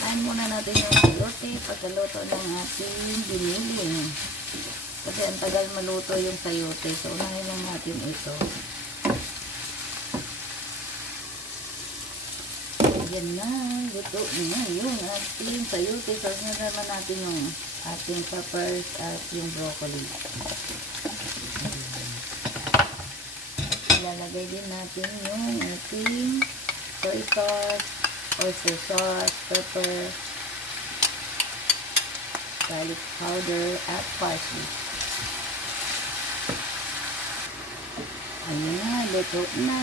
Kain muna natin yung sayote pagkaluto ng ating binili. Kasi ang tagal maluto yung sayote. So, unahin lang natin ito. Ayan na. Luto na yung ating sayote. So, naman natin yung ating peppers at yung broccoli. Ilalagay din natin yung ating soy sauce, oyster sauce, pepper, garlic powder, at parsley. Ayan na, luto na.